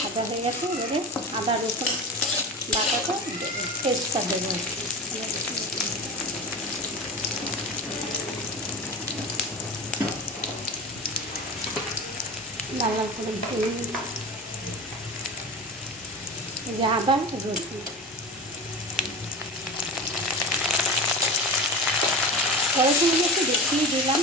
ভাজা হয়ে গেছে। এবারে আদা রসুন বাটাটা দেবো, পেস্টটা দেবো। লাল লাল করে ভেজে এই যে আদা রসুন পরে একটু বেশিই দিলাম।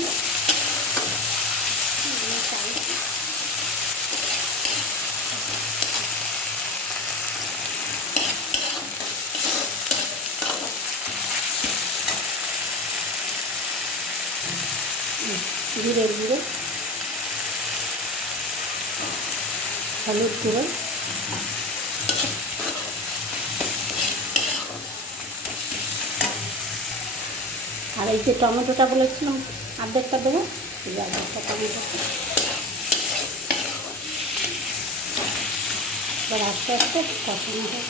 জিরের গুঁড়ো, হলুদ গুঁড়ো, আর এই যে টমেটোটা বলেছিলাম অর্ধেকটা দেবো, এই অর্ধেকটা টমেটো। এবার আস্তে আস্তে কষানো হয়।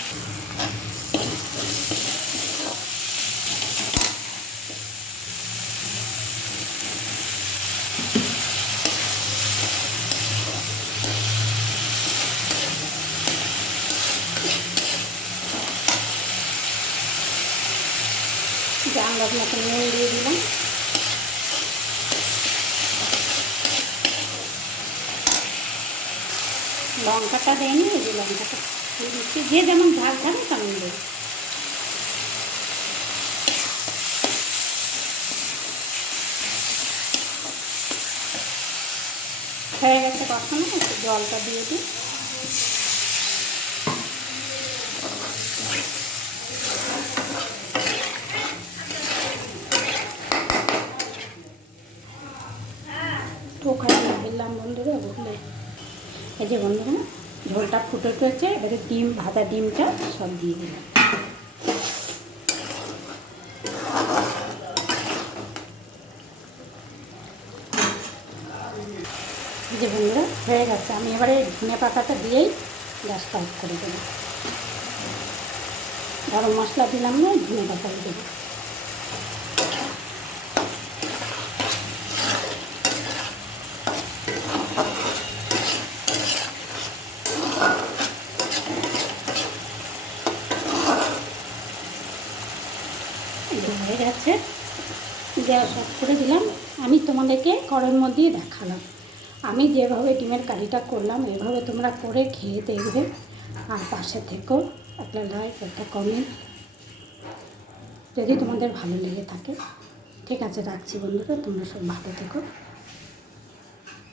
আন্দাজ মতো নুন দিয়ে দিলাম। লঙ্কাটা দেয়নি, এই যে লঙ্কাটা দিয়ে দিচ্ছি। যে যেমন ঝাল খাবে তেমন দেবে। হয়ে গেছে কষানো, একটু জলটা দিয়ে দিই। তো ওখানে দিলাম বন্ধুরা, বুঝলে এই যে বন্ধুরা ঝোলটা ফুটে উঠেছে। এবারে ডিম, ভাজা ডিমটা সব দিয়ে দিলাম। এই যে বন্ধুরা হয়ে গেছে। আমি এবারে ধনে পাতাটা দিয়েই গ্যাসটা অফ করে দেবো। গরম মশলা দিলাম না, ধনে পাতাই দেবো। হয়ে গেছে, গ্যাস অফ করে দিলাম। আমি তোমাদেরকে কড়াইয়ের মধ্যেই দেখালাম। আমি যেভাবে ডিমের কারিটা করলাম এভাবে তোমরা করে খেয়ে দেখবে। আর পাশে থেকেও একটা লাইক, একটা কমেন্ট যদি তোমাদের ভালো লেগে থাকে। ঠিক আছে, রাখছি বন্ধুরা, তোমরা সব ভালো থেকো।